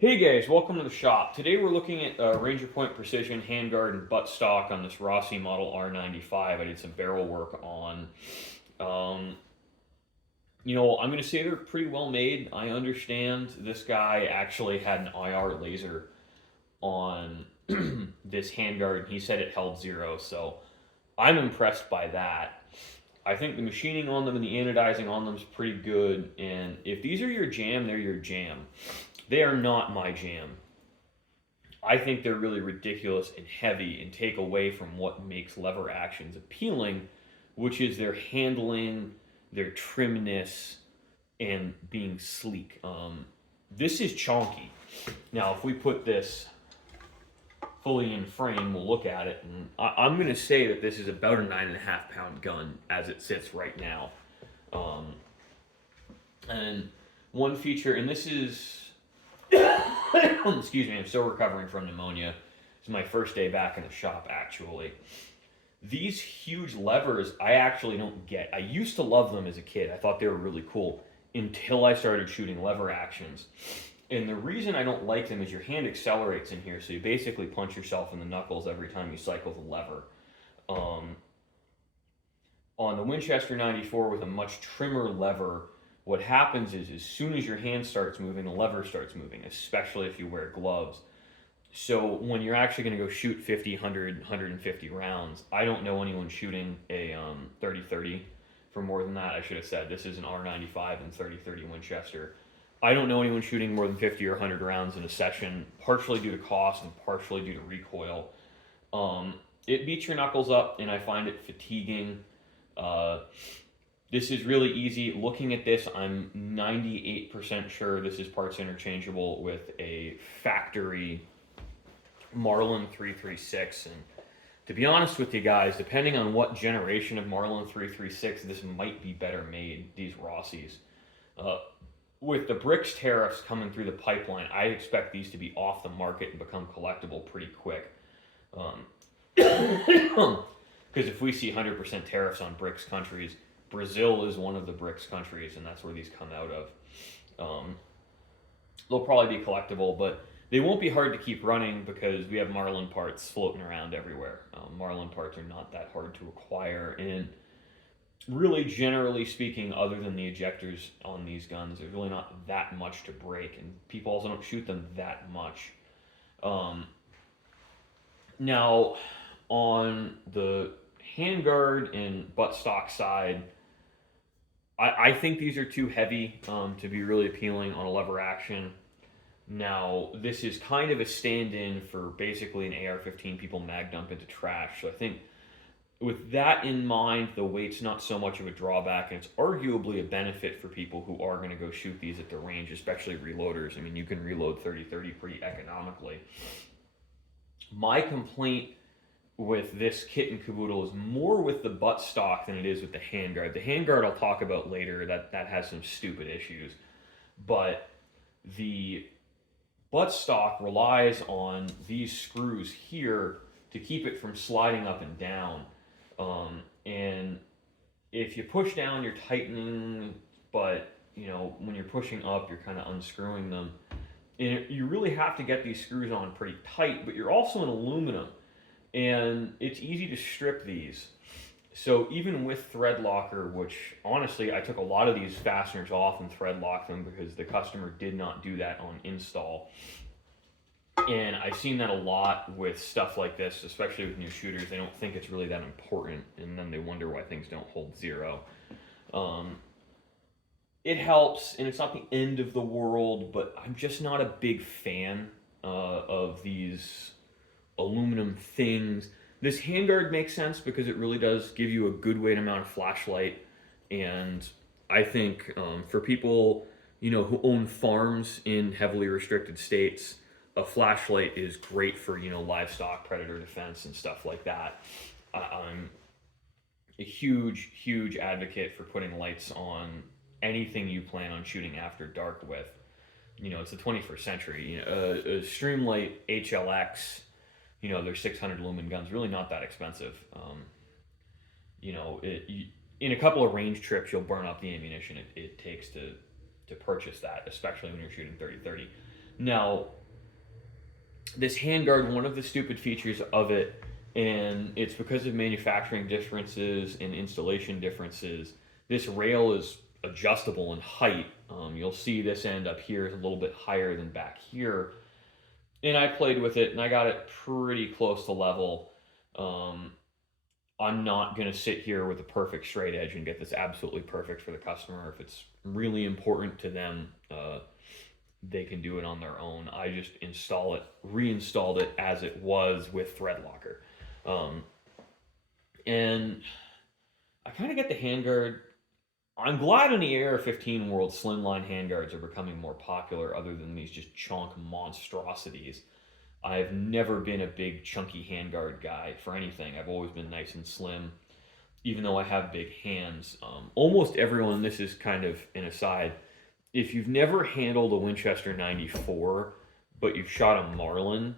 Hey guys, welcome to the shop. Today we're looking at Ranger Point Precision handguard and buttstock on this Rossi model R95. I did some barrel work on. Um, I'm going to say they're pretty well made. I understand this guy actually had an IR laser on this handguard, and he said it held zero, so I'm impressed by that. I think the machining on them and the anodizing on them is pretty good, and if these are your jam, they're your jam. They are not my jam. I think they're really ridiculous and heavy and take away from what makes lever actions appealing, which is their handling, their trimness, and being sleek. This is chonky. Now, if we put this fully in frame, we'll look at it, and I'm going to say that this is about a 9.5 pound gun as it sits right now. Um, and one feature, and this is excuse me, I'm still recovering from pneumonia. It's my first day back in the shop, actually. These huge levers, I actually don't get. I used to love them as a kid. I thought they were really cool until I started shooting lever actions. And the reason I don't like them is your hand accelerates in here, so you basically punch yourself in the knuckles every time you cycle the lever. Um, on the Winchester 94 with a much trimmer lever, what happens is as soon as your hand starts moving, the lever starts moving, especially if you wear gloves. So when you're actually going to go shoot 50, 100, 150 rounds, I don't know anyone shooting a 30-30 for more than that. I should have said this is an R95 and 30-30 Winchester. I don't know anyone shooting more than 50 or 100 rounds in a session, partially due to cost and partially due to recoil. It beats your knuckles up, and I find it fatiguing. Uh, this is really easy. Looking at this, I'm 98% sure this is parts interchangeable with a factory Marlin 336. And to be honest with you guys, depending on what generation of Marlin 336, this might be better made, these Rossies. Uh, with the BRICS tariffs coming through the pipeline, I expect these to be off the market and become collectible pretty quick. Because if we see 100% tariffs on BRICS countries, Brazil is one of the BRICS countries, and that's where these come out of. They'll probably be collectible, but they won't be hard to keep running because we have Marlin parts floating around everywhere. Marlin parts are not that hard to acquire, and really, generally speaking, other than the ejectors on these guns, there's really not that much to break, and people also don't shoot them that much. Um, Now, on the handguard and buttstock side, I think these are too heavy to be really appealing on a lever action. Now, this is kind of a stand-in for basically an AR-15 people mag dump into trash. So I think with that in mind, the weight's not so much of a drawback, and it's arguably a benefit for people who are going to go shoot these at the range, especially reloaders. I mean, you can reload 30-30 pretty economically. My complaint with this kit and caboodle is more with the buttstock than it is with the handguard. The handguard I'll talk about later. That has some stupid issues, but the buttstock relies on these screws here to keep it from sliding up and down. And if you push down, you're tightening, but when you're pushing up, you're kind of unscrewing them. And you really have to get these screws on pretty tight, but you're also in aluminum, and it's easy to strip these. So even with thread locker, which honestly I took a lot of these fasteners off and thread locked them because the customer did not do that on install. And I've seen that a lot with stuff like this, especially with new shooters. They don't think it's really that important, and then they wonder why things don't hold zero. Um, it helps, and it's not the end of the world, but I'm just not a big fan of these aluminum things. This handguard makes sense because it really does give you a good weight amount of flashlight, and I think for people who own farms in heavily restricted states, a flashlight is great for livestock predator defense and stuff like that. I'm a huge advocate for putting lights on anything you plan on shooting after dark with. It's the 21st century. A Streamlight HLX, they're 600 lumen guns, really not that expensive. In a couple of range trips, you'll burn up the ammunition it takes to purchase that, especially when you're shooting 30-30. Now, this handguard, one of the stupid features of it, and it's because of manufacturing differences and installation differences, this rail is adjustable in height. You'll see this end up here is a little bit higher than back here. And I played with it and I got it pretty close to level. Um, I'm not going to sit here with a perfect straight edge and get this absolutely perfect for the customer. If it's really important to them, they can do it on their own. I just reinstalled it as it was with thread locker. Um, and I kind of get the handguard. I'm glad in the AR-15 world, slimline handguards are becoming more popular other than these just chunk monstrosities. I've never been a big chunky handguard guy for anything. I've always been nice and slim, even though I have big hands. Almost everyone, this is kind of an aside, if you've never handled a Winchester 94, but you've shot a Marlin,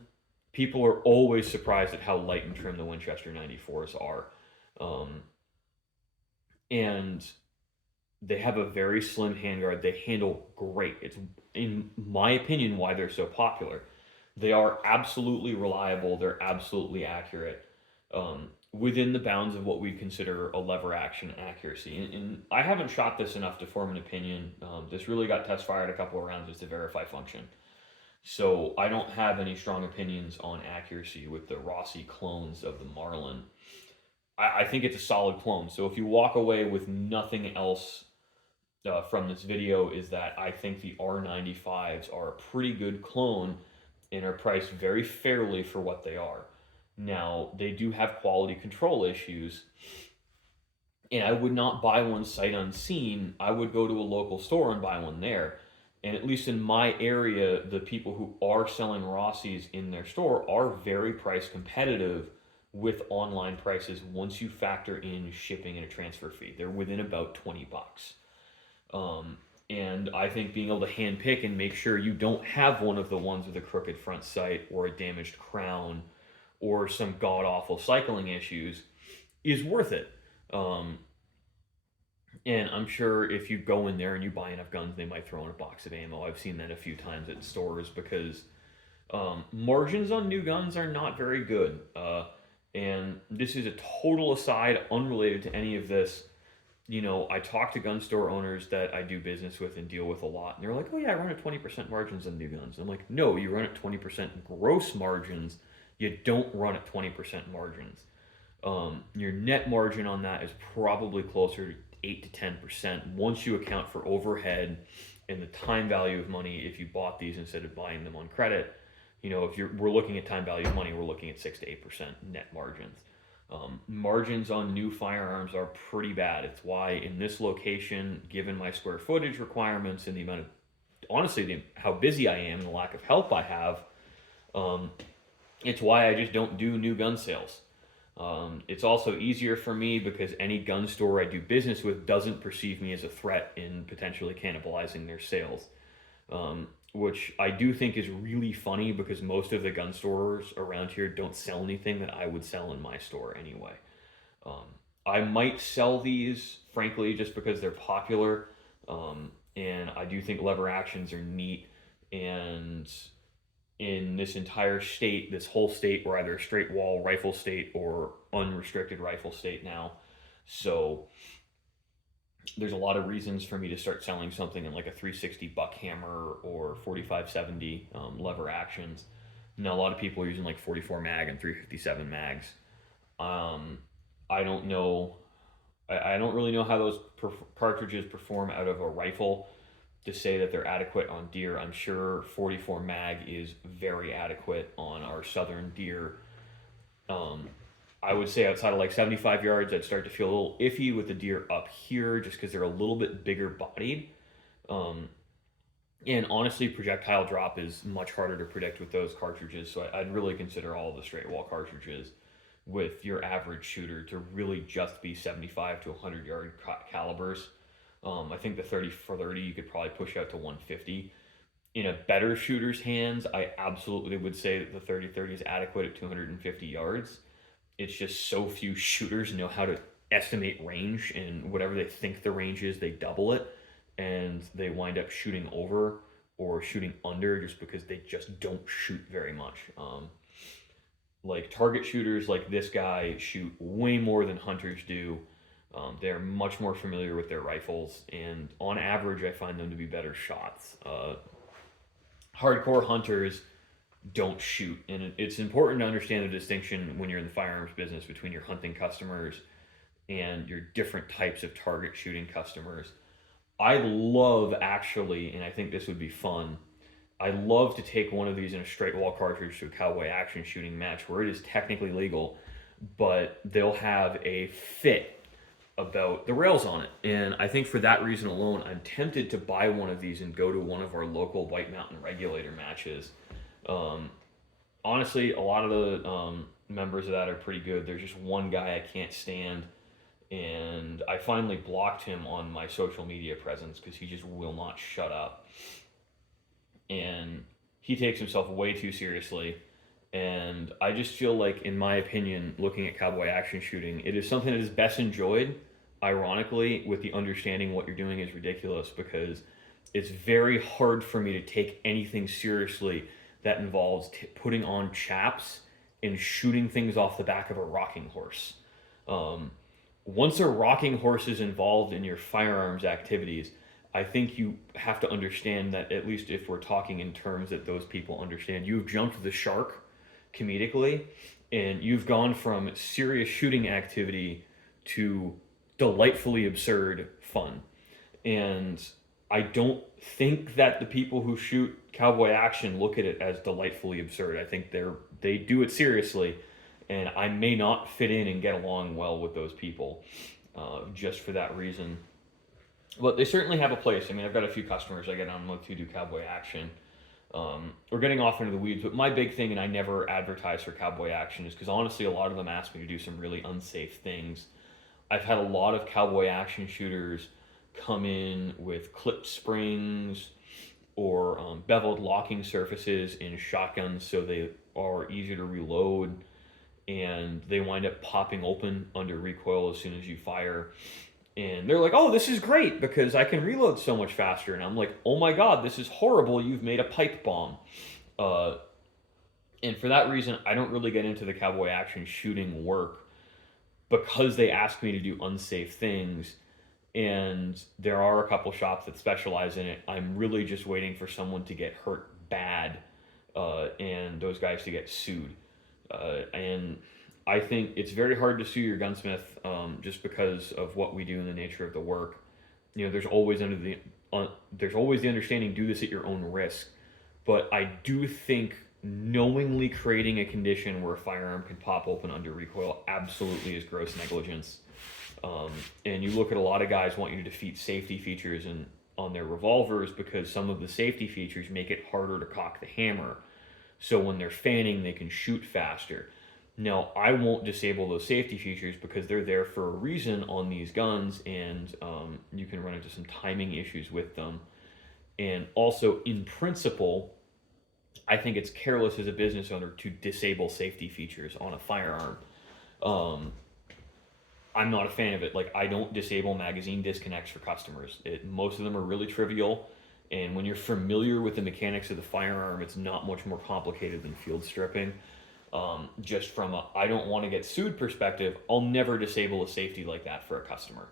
people are always surprised at how light and trim the Winchester 94s are. Um, and they have a very slim handguard. They handle great. It's, in my opinion, why they're so popular. They are absolutely reliable. They're absolutely accurate within the bounds of what we consider a lever action accuracy. And I haven't shot this enough to form an opinion. This really got test fired a couple of rounds just to verify function. So I don't have any strong opinions on accuracy with the Rossi clones of the Marlin. I think it's a solid clone. So if you walk away with nothing else from this video, is that I think the R95s are a pretty good clone and are priced very fairly for what they are. Now, they do have quality control issues, and I would not buy one sight unseen. I would go to a local store and buy one there. And at least in my area, the people who are selling Rossi's in their store are very price competitive with online prices once you factor in shipping and a transfer fee. They're within about 20 bucks. And I think being able to hand pick and make sure you don't have one of the ones with a crooked front sight or a damaged crown or some god awful cycling issues is worth it. Um, and I'm sure if you go in there and you buy enough guns, they might throw in a box of ammo. I've seen that a few times at stores because margins on new guns are not very good. And this is a total aside, unrelated to any of this. You know, I talk to gun store owners that I do business with and deal with a lot, and they're like, "Oh yeah, I run at 20% margins on new guns." I'm like, "No, you run at 20% gross margins. You don't run at 20% margins. Your net margin on that is probably closer to 8 to 10% once you account for overhead and the time value of money if you bought these instead of buying them on credit. You know, if we're looking at time value of money, we're looking at 6 to 8% net margins. Margins on new firearms are pretty bad. It's why in this location, given my square footage requirements and the amount of, honestly, how busy I am and the lack of help I have, um, it's why I just don't do new gun sales. It's also easier for me because any gun store I do business with doesn't perceive me as a threat in potentially cannibalizing their sales. Which I do think is really funny because most of the gun stores around here don't sell anything that I would sell in my store anyway. Um, I might sell these, frankly, just because they're popular, and I do think lever actions are neat. And in this entire state, this whole state, we're either a straight wall rifle state or unrestricted rifle state now. So there's a lot of reasons for me to start selling something in like a 360 buck hammer or 4570 lever actions. Now a lot of people are using like 44 mag and 357 mags. Um, I don't know. I don't really know how those cartridges perform out of a rifle to say that they're adequate on deer. I'm sure 44 mag is very adequate on our southern deer. Um, I would say outside of like 75 yards, I'd start to feel a little iffy with the deer up here just because they're a little bit bigger bodied. Um, and honestly, projectile drop is much harder to predict with those cartridges. So I'd really consider all of the straight wall cartridges with your average shooter to really just be 75 to 100 yard calibers. I think the 30 for 30 you could probably push out to 150. In a better shooter's hands, I absolutely would say that the 30-30 is adequate at 250 yards. It's just so few shooters know how to estimate range, and whatever they think the range is, they double it, and they wind up shooting over or shooting under, just because they just don't shoot very much. Like target shooters like this guy shoot way more than hunters do. They're much more familiar with their rifles, and on average, I find them to be better shots. Hardcore hunters don't shoot, and it's important to understand the distinction when you're in the firearms business between your hunting customers and your different types of target shooting customers. I love actually, and I think this would be fun. I love to take one of these in a straight wall cartridge to a cowboy action shooting match where it is technically legal, but they'll have a fit about the rails on it. And I think for that reason alone, I'm tempted to buy one of these and go to one of our local White Mountain regulator matches. Um, Honestly, a lot of the members of that are pretty good. There's just one guy I can't stand, and I finally blocked him on my social media presence because he just will not shut up. And he takes himself way too seriously. And I just feel like, in my opinion, looking at cowboy action shooting, it is something that is best enjoyed, ironically, with the understanding what you're doing is ridiculous, because it's very hard for me to take anything seriously that involves putting on chaps and shooting things off the back of a rocking horse. Um, Once a rocking horse is involved in your firearms activities, I think you have to understand that, at least if we're talking in terms that those people understand, you've jumped the shark comedically, and you've gone from serious shooting activity to delightfully absurd fun. And I don't think that the people who shoot cowboy action look at it as delightfully absurd. I think they do it seriously, and I may not fit in and get along well with those people, just for that reason. But they certainly have a place. I mean, I've got a few customers I get on with who do cowboy action. We're getting off into the weeds, but my big thing, and I never advertise for cowboy action, is because honestly, a lot of them ask me to do some really unsafe things. I've had a lot of cowboy action shooters come in with clip springs or beveled locking surfaces in shotguns so they are easier to reload, and they wind up popping open under recoil as soon as you fire. And they're like, "Oh, this is great because I can reload so much faster." And I'm like, "Oh my god, this is horrible. You've made a pipe bomb." Uh, and for that reason, I don't really get into the cowboy action shooting work because they ask me to do unsafe things. And there are a couple shops that specialize in it. I'm really just waiting for someone to get hurt bad, and those guys to get sued. And I think it's very hard to sue your gunsmith, just because of what we do and the nature of the work. You know, there's always the understanding, do this at your own risk. But I do think knowingly creating a condition where a firearm can pop open under recoil absolutely is gross negligence. And you look at a lot of guys want you to defeat safety features on their revolvers because some of the safety features make it harder to cock the hammer. So when they're fanning, they can shoot faster. Now, I won't disable those safety features because they're there for a reason on these guns, and you can run into some timing issues with them. And also, in principle, I think it's careless as a business owner to disable safety features on a firearm. Um, I'm not a fan of it. Like, I don't disable magazine disconnects for customers. Most of them are really trivial, and when you're familiar with the mechanics of the firearm, it's not much more complicated than field stripping. Just from a I don't want to get sued perspective, I'll never disable a safety like that for a customer.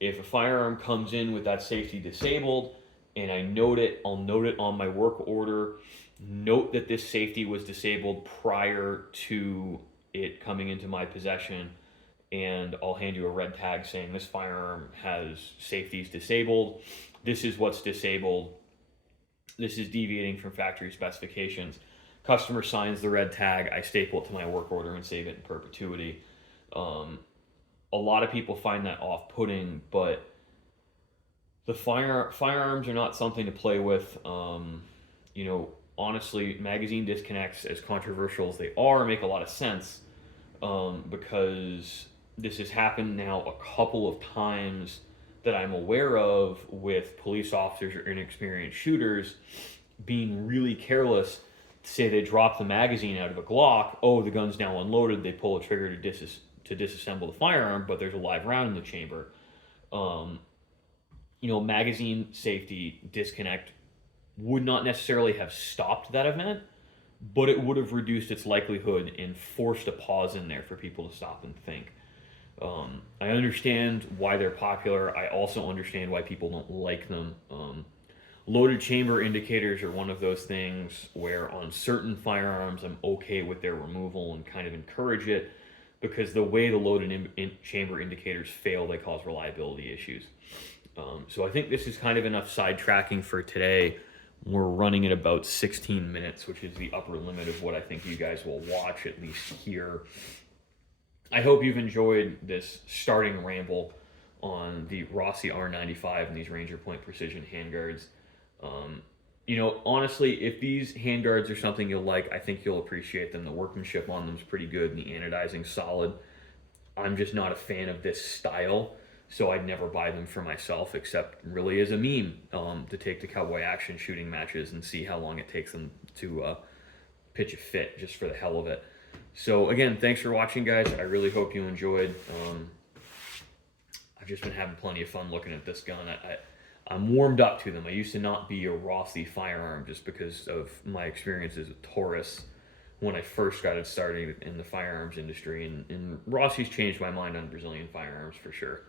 If a firearm comes in with that safety disabled and I note it, I'll note it on my work order. Note that this safety was disabled prior to it coming into my possession, and I'll hand you a red tag saying this firearm has safeties disabled. This is what's disabled. This is deviating from factory specifications. Customer signs the red tag, I staple it to my work order and save it in perpetuity. A lot of people find that off-putting, but the firearms are not something to play with. Honestly, magazine disconnects, as controversial as they are, make a lot of sense, because this has happened now a couple of times that I'm aware of with police officers or inexperienced shooters being really careless. Say they drop the magazine out of a Glock, oh, the gun's now unloaded, they pull a trigger to disassemble the firearm, but there's a live round in the chamber. Magazine safety disconnect would not necessarily have stopped that event, but it would have reduced its likelihood and forced a pause in there for people to stop and think. I understand why they're popular. I also understand why people don't like them. Loaded chamber indicators are one of those things where on certain firearms I'm okay with their removal and kind of encourage it, because the way the loaded chamber indicators fail, they cause reliability issues. So I think this is kind of enough sidetracking for today. We're running at about 16 minutes, which is the upper limit of what I think you guys will watch, at least here. I hope you've enjoyed this starting ramble on the Rossi R95 and these Ranger Point Precision handguards. Honestly, if these handguards are something you'll like, I think you'll appreciate them. The workmanship on them is pretty good and the anodizing's solid. I'm just not a fan of this style, so I'd never buy them for myself, except really as a meme, to take to cowboy action shooting matches and see how long it takes them to pitch a fit just for the hell of it. So again, thanks for watching, guys. I really hope you enjoyed. I've just been having plenty of fun looking at this gun. I'm warmed up to them. I used to not be a Rossi firearm just because of my experiences with Taurus when I first got started in the firearms industry, and Rossi's changed my mind on Brazilian firearms for sure.